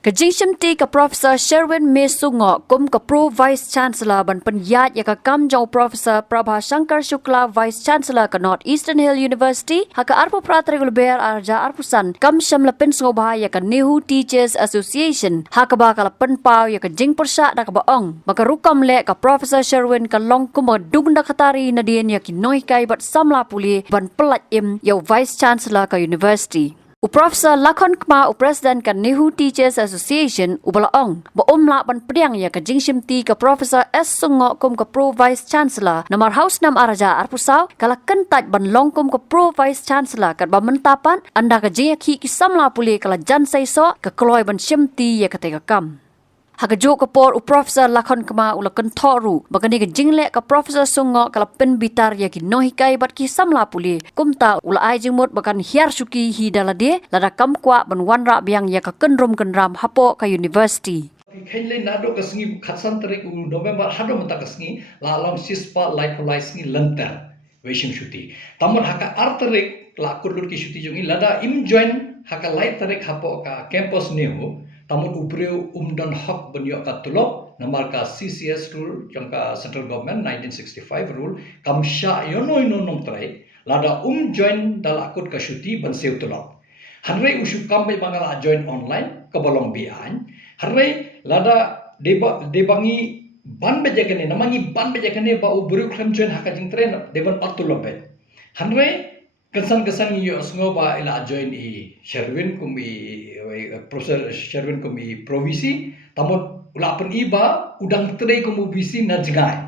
Kajingshimti ka Professor Sherwin Mesungo kum ka Pro Vice Chancellor ban penyat ya ka kamjau Professor Prabha Shankar Shukla Vice Chancellor ka Northeastern Hill University haka arpo pratri ulber arja arpusan kam shamla pen sngobha ya ka Nehu Teachers Association haka ba kala penpau ya ka jing persya da ka baong maka rukam le ka Professor Sherwin ka long kum dug da khatari na dien ya ki noi kai bat samla puli ban pelat im ya Vice Chancellor ka University. Professor Lakon Kma President kan Nehu Teachers Association ubalaong baumla ban priang ya ka jingshimti ka Professor S Sungo kum ka Pro Vice Chancellor namar House nam araja arpusau kala kentat ban long kum ka Pro Vice Chancellor kat ba mentapan anda ka jing ki samla puli kala jan sai so ka kloi ban shimti ya ka tega kam. Hagajo ka por Professor Lakon Kma ulakan thoru bagani ka jingle ka Professor Sungo kala pen bitar ya ki nohikai bat ki samla puli kumta ula ai jingmut bakan hiar suki hi dalade lada kam kwa ban wanra biang ya ka kenrum kenram hapo ka university. Kainle nado kasngi khatsan tarik November hado mata kasngi la alam sispa life sngi lantar weshim shuti tamon haka artarik la kurdur ki shuti jongi lada im join haka life tarik hapo ka campus Nehu tamun ubreu umdan hak benyo ka tulok namar ka CCS rule jangka central government 1965 rule kam sha yono nong trai lada join dal akut ka shuti ban seu tulok hanrei usuk kam be mangala join online ka bolong bian hanrei lada debangi ban bejakane namangi ban bejakane ba ubreu klam join haka jing trai deban patulok be hanrei kesan iyo sengo ba ila join i Sherwin kumi Professor Sherwin kumi provisi tamot ulapan iba udang tedai kumu bisi na jengai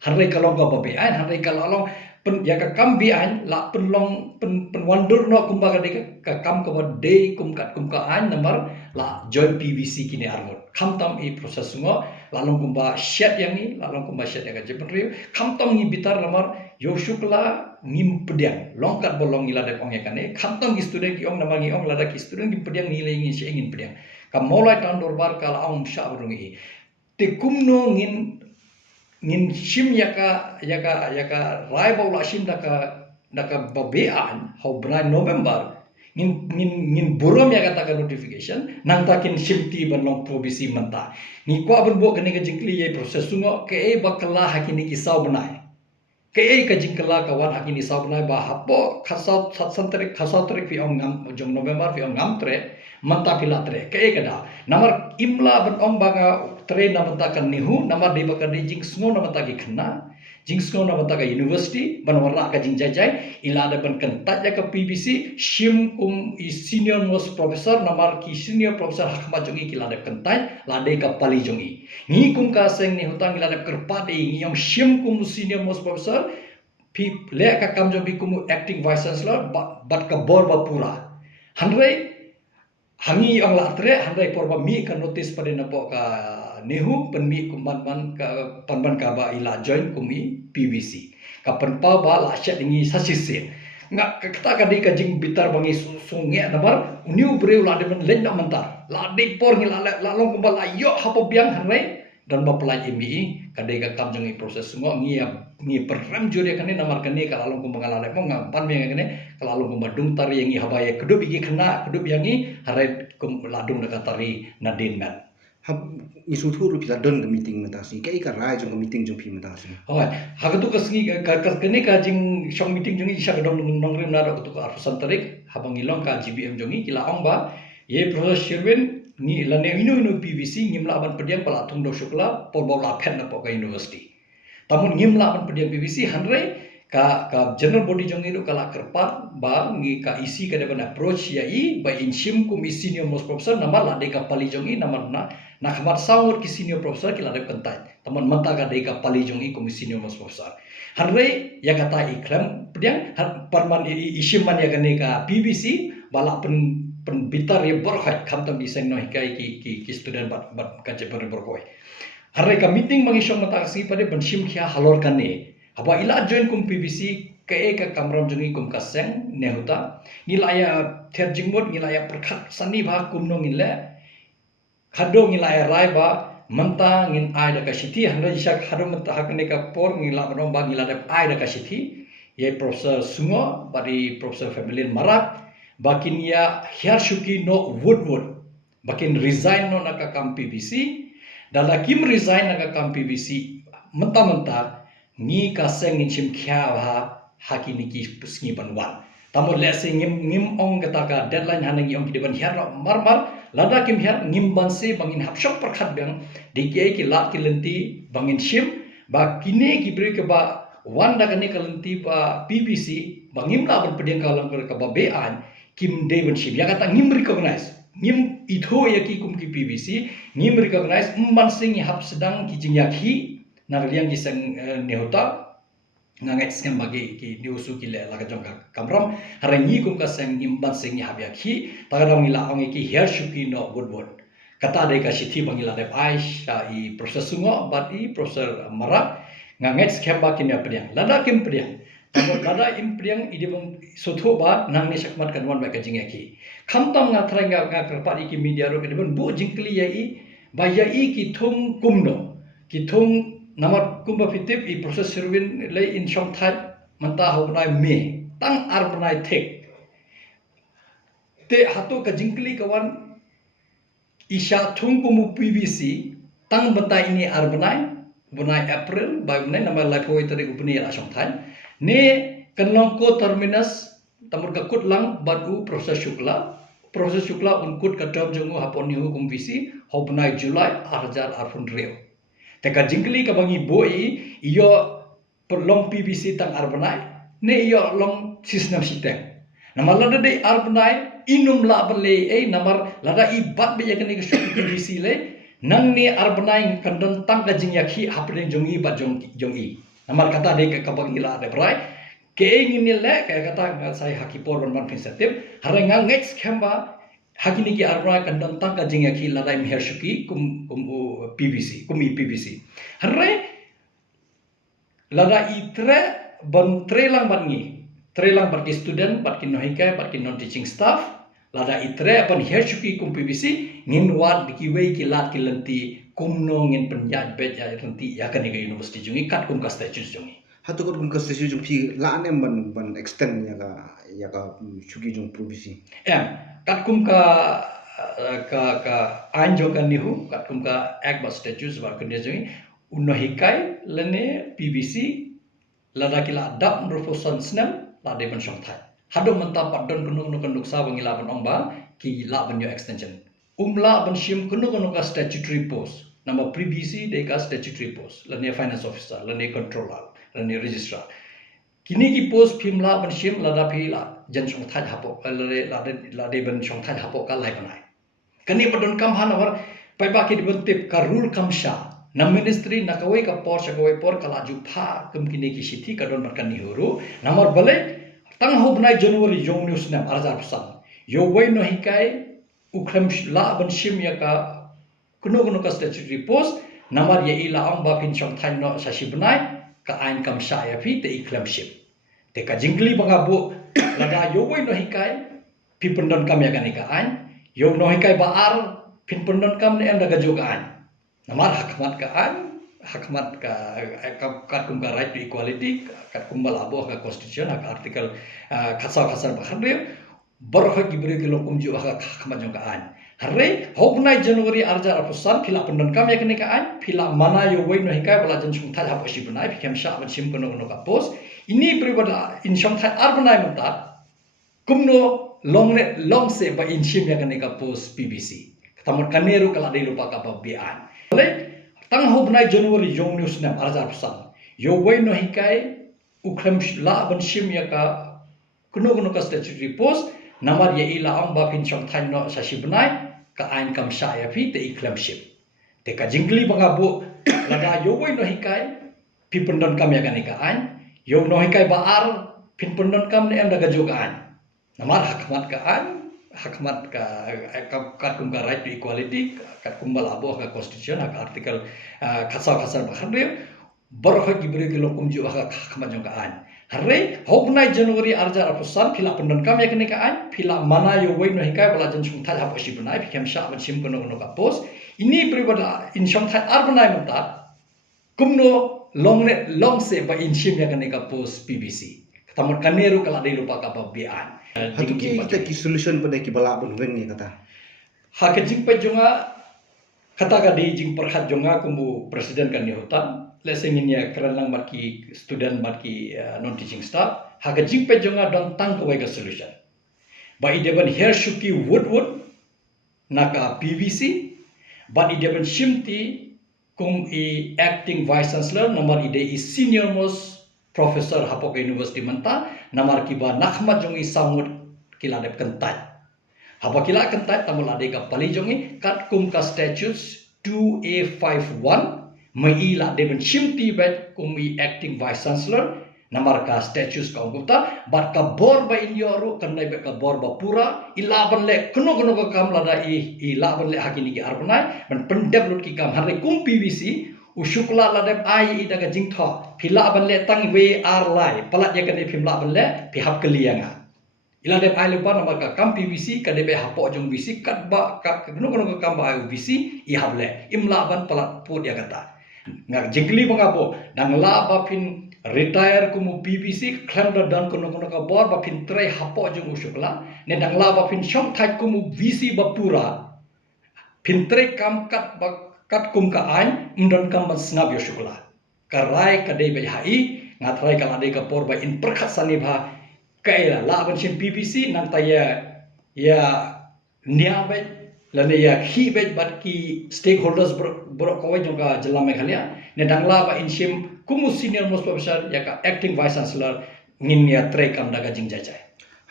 hanrei kalong ka babe ain hanrei kalong pen ya ka kam bi ain la pen long pen wandur no kumba ka kam ka day kum ka ain namar la join PVC kini armut kam tam i proses sengo lalong kumba shed yang ni lalong kumba shed yang ka jepen kam tam ni bitar namar yoshukla ngim pediang longkat bolong ngila dek ong yakane khamtam ki student ki ong namangi ong lada ki student ki pediang ngile ngin se ingin pediang kam molai tan dorbar kala ong sha urungi te kumno ngin shim yaka rai baula shim daka babean how brand November ngin burom yaka taka notification nang takin shimti ban long probisi menta ni ko abun bo kene ka jingkli ye proses sungo ke e bakala hakini ki saw banai ke ka jingkala ka wan hakini sabnai ba hapo khasat satsantarik khasatrik fi ong ngam jong November fi ong ngam tre manta pila tre ke kada namar imla ban ong baga tre na manta kan Nehu namar de baka de jing sngo na manta ki khna jing sngo na manta ka university ban warna ka jing jai ila da ban kan tajja ka PBC shim kum i senior most professor namar ki senior professor hakma jongi ki la da kan taj la de ka pali jongi ni kum ka seng ni hutang ila da kerpade ni yang shim kum senior most professor pi le ka kam jong bi kum acting vice chancellor bat ka bor ba pura hanrei hangi ang latre hanrei porba mi ka notice pada napo ka Nehu penmi kumban ka panban ka ba ila join kumi PVC ka penpa ba la shat ngi sasise nga kata ka di ka jing bitar bangi sunge nabar uniu breu la de men len na mentar la de por ngi la long kumbal ayo hapo biang hanrei dan ba pelaj imi kadai ka kam jong proses sungo ngi perram jure kane namar kane ka lalong kumbang ala mo nga pan me kane ka lalong kumbadung tari yangi habaya kedub igi kena kedub yangi harai kum ladung na tari nadin man isu thu ru pila don ka meeting mata si kai ka rai jong ka meeting jong pi mata si hoi hagatu ka sngi ka kene ka jing shong meeting jong isa ka dong nongrim na ro tu ka arfusan tarik habang ilong ka GBM jongi kila ong ba ye Professor Sherwin ni la ne ino PVC ngimla ban pediang pala tung do shukla por ba la phen na po ka university tamun ngimla ban pediang PVC hanrei ka general body jongi ru kala kerpat ba ngi ka isi ka deban approach ya i by inshim kum senior most professor namar la de ka pali jongi namar na khamat saur ki senior professor ki la de kantai tamun manta ka de ka pali jongi kum senior most professor hanrei ya kata ikram pediang parman ishim man ya kane ka PVC bala pen bitar ye borkhai khamtam iseng no hikai ki student bat ka jebar borkhoi hanrei ka meeting mangi shong mata si pade banshim khia halor kane haba ila join kum PVC ke ka kamram jongi kum kaseng nehuta nilaya ther jingmot nilaya perkhat sani ba kum no ngile khado nilaya rai ba manta ngin ai da ka sithi hanra jisa khado manta hakne ka por ngila bano ba ngila da ai da ka sithi ye Professor Sungo bari Professor Familin Marak bakin ya hiar shuki no woodwood bakin resign no naka kam PBC, dala kim resign naka kam PBC, menta-menta ngi ka seng ngin kya haki niki pusngi banwan. Tamu lese ngim ong kataka deadline hanangi ong kideban hiar mar lada kim hiar ngim banse bangin hapshok perkhat bang dikye ki lat ki lenti bangin shim ba kine ki beri ke ba wanda kane kalenti ba PBC bangim la ban pedeng kalang ke ba bean kim deban shim ya kata ngim recognize ngim itho ya ki kum ki PBC ngim recognize umban sing hap sedang ki jingyaki nagliang ki sang nehota ngangai skam bagi ki diusu ki le laga jong kamram harangi kum ka sang imban sing habya ki tagadang ila ong ki her shuki no wood kata de ka sithi bangila de aisha i proses sungo bat i proses marak ngangai skam bagi ne pediang lada kim pediang tamo lada im pediang i dibong sotho ba nang ni sakmat kan wan ba ka jingya ki khamtam nga threnga nga kerpa ki media ro ke dibon bu jingkli ya i ba ya i ki thung kumno ki thung namar kumba fitip i proses serwin le in shong that manta hobnai me tang arbnai thek te hato ka jingkli kawan isha thung kumu PBC tang banta ini arbnai bunai April ba bunai nama lai phoi tari upni la shong that ne kanlong ko terminus tamur ka kutlang badu proses shukla unkut ka term jongu haponi hukum visi hobnai Julai 2018 reo teka jingkli ka bangi boi iyo perlong PBC tang arbonai ne iyo long sistem siteng namar lada de arbonai inum la bele namar lada ibat be yakni ka PBC le nang ni arbonai kandon tang ka jingyaki hapne jongi ba jongi namar kata de ka bangi la de brai ke ngin le ka kata sai hakipor ban prinsipip harenga ngets khamba hakini ki arbonai kandon tang ka jingyaki lada im hershuki kum PBC kumi PBC harre lada itre ban trelang bagi student bagi nohika bagi non teaching staff lada itre ban hershuki kum PBC ngin wat diki wei ki lat ki lenti kumno ngin penjaj bet ya lenti ya kan ke university jungi kat kum ka statutes jungi hatu ko kum ka statute jung phi la ne ban extend ya ka chuki jung PBC kat kum ka anjo kan nihu kat kum ka act ba statutes ba kun jeng unno hikai lene PBC lada kila dap proposal snam la de ban shong thai hado menta padon kuno kan duksa bangila ban ong ba ki la ban yo extension umla ban shim kuno ka statutory post nama PBC de ka statutory post lene finance officer lene controller lene registrar kini ki post phimla ban shim lada phila jan shong thai hapo lade ban shong thai hapo ka lai banai kani padon kam hanawar pai ba ki dibentip ka rule kam sha na ministry na kawai ka por kala ju pha kum kini ki sithi ka don markan ni huru namar bale tang hobnai January jong news nam arjar psan yo wai no hikai ukhram la ban shim ya ka kuno ka statutory post namar ye ila ang ba pin shong thai no sa shibnai ka ain kam sha ya phi te ikhlam ship te ka jingli banga bu lada yo wai no hikai pi pendon kam ya kani ka ain yo no hikai ba ar pin pendon kam ne anda ga jogaan namar hakmat ka kat kum ka right to equality kat kum balabo ka constitution ka article khasa bahar barha gibre ke lokum ju ha khama jong ka an harre hobnai January arja apusan phila pendon kam yakne ka an phila mana yo wei no hikai bala jan sung thai haposi banai phikem sha ban sim kono ka post ini pribada in sung thai arbanai mata kumno long se ba in sim yakne ka post PBC tamar kaneru kala de lupa ka bian le tang hobnai January jong news nam arja apusan yo wei no hikai ukhram la ban sim ya ka kuno ka statutory post namar ye ila ang ba pin chong than no sa sibnai ka ain kam sha ya phi te ikhlam ship te ka jingli banga bu lada yo wei no hikai pi pendon kam ya kani ka ain yo no hikai ba ar pin pendon kam ne am daga jo ka ain namar hakmat ka kat kum ka right to equality kat kum balabo ka constitution ka article khasa bahar barha gibre ke lokum ju ha khama jong ka ain harre hobnai January arja apusan phila pendon kam yakne ka an phila mana yo wei no hikai bala jan sung thai haposi banai phikem sha ban sim kono ka post ini pribada in sung thai arbanai mata kumno long se ba in sim yakne ka post PBC tamar kaneru kala de lupa ka bian hatu ki kita ki solution pada ki bala ban wen ni kata Hak jing pe jonga kata kadi jing perhat jonga kumu presiden kan ni hutan lesing ini ya kerenlang marki student marki non teaching staff hak jing pe jonga don tang ko solution ba ideban hair shuki wood naka PVC but ideban shimti kum I acting vice chancellor namar ide I senior most professor hapok university menta namar kiba nakhma jongi samut kiladep kentai haba kila kentai tamul ade ka pali jongi kat kum ka statutes 2A51 maila deben shimti bet kum I acting vice chancellor namar ka statutes ka ungkuta bat ka bor ba in yoru kanai be ka bor ba pura ilaban le kuno ka kam lada I laban le hakini ki arbnai ban pendeblut ki kam harre kum PVC usukla ladem ai daga jingtha philaban le tang we ar lai palat ya kan phimla ban le phihap kalianga iladem ai lupa nama ka kam PVC ka debe hapok jong VC kat ba ka kuno ka kam ba VC I hable imla ban palat put ya kata ngak jingli mangabo dang la ba pin retire kumu PVC klam da dan kuno ka bor ba pin trai hapok jong usukla ne dang la ba pin shom thai kumu VC ba pura pin trai kam kat ba kat kum ka ain mdon kam ban snab yo shukla karai ka debe hai ngatrai ka ade ka por ba in perkhat sani bha kaila la ban shin PVC nang ta ya niabe lane ya khibet bat ki stakeholders bro ko jonga jela meghalaya ne dangla ba in shim kumu senior most professor ya ka acting vice chancellor ngin ya tre kam daga jingjajai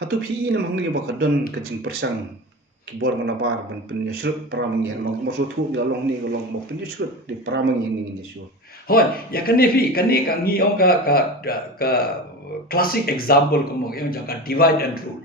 hatu phi ina mangni ba kadon kajing persang kibor mana bar ban pen yasrut pramang yan long masu thu ya long ni long mo pen yasrut di pramang yan ni shu hon ya kanefi kane ka ngi on ka classic example kumu yang jaka divide and rule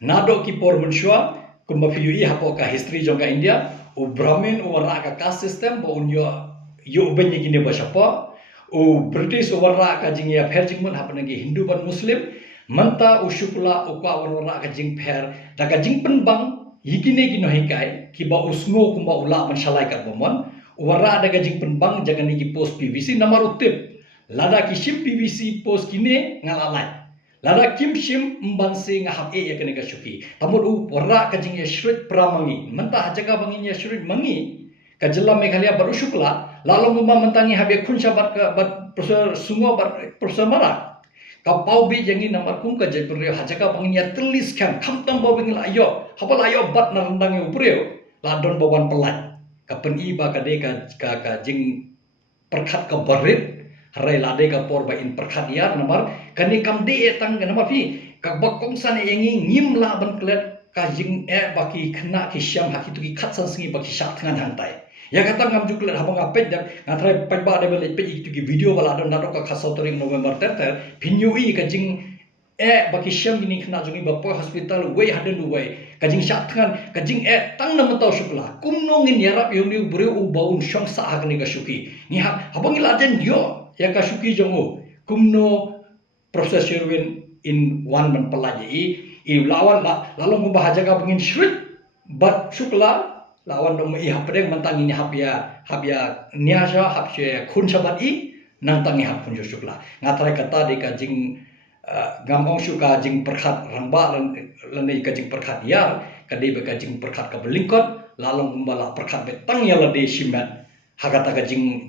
nado ki por munshwa kumba fiui hapo ka history jonga India u brahmin u warra ka caste system bo unyo yo benye gine ba shapa u British u warra ka jingya pher jingmun hapna gi Hindu ban Muslim manta u shukla u ka warra ka jing pher da ka jing penbang yigine gi no hikai ki ba usngo kumba ula man shalai ka bomon u warra da ka jing penbang jagani gi post PVC namar utip lada ki shim PVC post kine ngalalai lada kim shim mbansi ngahap ya kene ka shuki tamud u warra ka jing ya shrit pramangi menta jaga bangi ya shrit mangi ka jilla meghalaya baru shukla lalo mumma mentangi habe khuncha bat ka bat professor sungo bat professor mara ka pau bi jangi namar kum ka jepur hajaka bangi ya telis kan khamtam ba bangi la ayo habal ayo bat na rendangi upreo ladon bawan pelat ka peni ba ka de ka jing perkhat ka barit harai lade ka por ba in perkhat ya namar kani kam de tang nama pi ka bakong san yengi ngim la ban klet ka jing baki khna ki syam haki tu ki khat san singi baki shat thangan hang tai ya kata ngam juklet habang apet dan ngatrai pet ba de bel pe tu ki video bala don nado ka khasotring November ter pinyu I ka jing baki syam gini khna jungi bapo hospital we haden we ka jing shat thangan ka jing tang nam taw shukla kumno ngin yarap yoni bure u baun shong sa hakni ka shuki ni habang iladen yo ya ka shuki jongo kumno proses Sherwin in one man pelaji I lawan lalu membahaja ka bengin shrit bat shukla lawan dong I hapdeng mentang ini hapya niaja hapse khun sabat I nang tangi hap khun shukla ngatrai kata de ka jing gamong shuka jing perkhat rangba lenai ka jing perkhat ya ka de ka jing perkhat ka belingkot lalu membala perkhat betang ya lade shimat hakata ka jing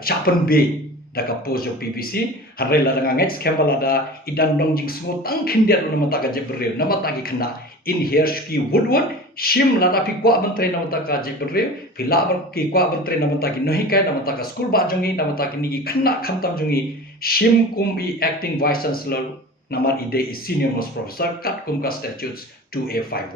shapen be daga pos jo PVC harai la danga ngets kembala da idan dong jing smo tang khindia nama ta ka jebreu nama ta ki khna in here ski woodwood shim la da pi kwa bantre nama ta ka jebreu phila bar ki kwa bantre nama ta ki nohi kai nama ta ka school ba jongi nama ta ki ni khna khamtam jongi shim kum I acting vice chancellor nama ide I senior most professor kat kum ka statutes 2A51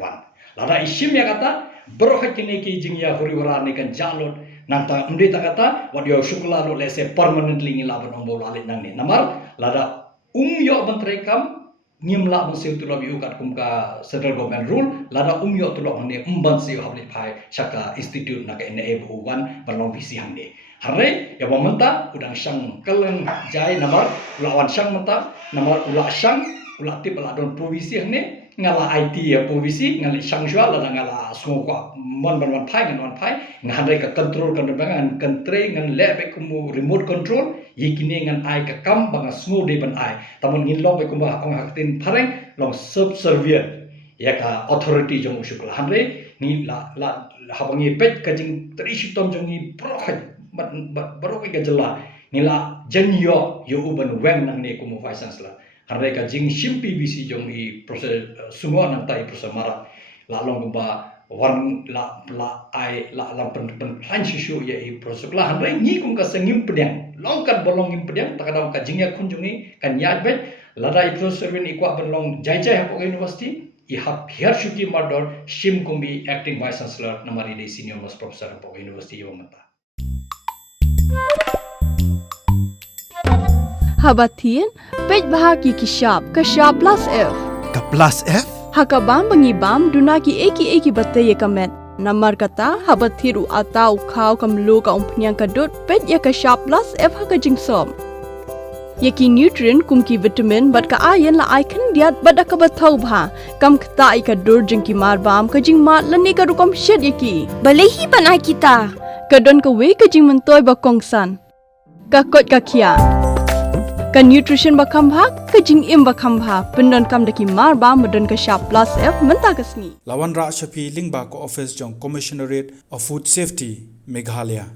la da shim ya kata berokhat kini ki jing ya huri wara ne kan jalot nanta mde ta kata what you shukla lo lese permanently ngila ban ombo lalit nang ne namar lada yo bantre kam ngimla ban seu tulo bi ukat kum ka central government rule lada yo tulo ne umban seu habli phai shaka institute na ka ne ebu1 balong bisi hamne hare ya bomenta udang sang kalen jai namar ulawan sang menta namar ula sang ula tip la don provisi hamne ngala IT ya provisi ngali sang shwa la ngala sungko mon ban phai ngan ka control kan bangan kantre ngan lebe kumu remote control yikine ngan ai ka kam banga snow de ban ai tamon ngin lo be kumu hapang haktin phareng long subservient ya ka authority jong usukla hanre ni la habangi pet kajing trisitom jongi barokai gajela ni la janyo yo uban weng nang ne kumu faisans la harre kajing shimpi bisi jongi proses semua nang tai proses mara la long ba warn la pen plan shishu ya i proses la harre ni kum ka sengim pedang longkat bolong im pedang takadam kajingnya kunjungi kan yat bet lada i proses win ikwa ben long jai hapok university I have here shuki mardor shim kumbi acting vice chancellor namari de senior most professor hapok university yo mata Habatin, pej bahagi kishab, kashab plus F. Ka plus F? Hakabam bangibam dunaki eki batay kamet. Namar kata habathiru atau kau kamlu ka umpnyang kadut pej ya kashab plus F haka jingsom. Yaki nutrient kumki vitamin bat ka ayan la icon diat bat ka bathau bha. Kam kata ika dur jingki marbam ka jing mat lani ka rukom shed yaki. Balehi panai kita. Kadon ka we ka jing mentoy ba kongsan. Ka kot ka kia. Ka nutrition bakam bha ka jing im bakam bha pendon kam daki mar ba modon ka sharp plus F menta kasni Lawan Ra Shafi Lingba ko office jong Commissionerate of Food Safety Meghalaya